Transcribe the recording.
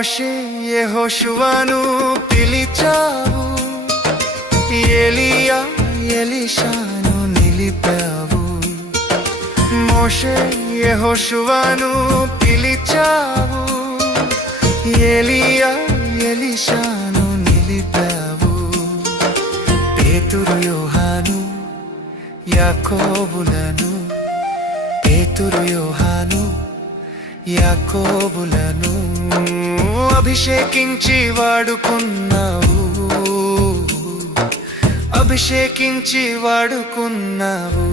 మోషే యెహోషువను పిలిచావు, ఎలీయా ఎలీషాను నిలిపావు. మోషే యెహోషువను పిలిచావు, ఎలీయా ఎలీషాను నిలిపావు. పేతురు యోహాను యాకోబులను, పేతురు యోహాను యాకోబులను అభిషేకించి వాడుకున్నావు, అభిషేకించి వాడుకున్నావు.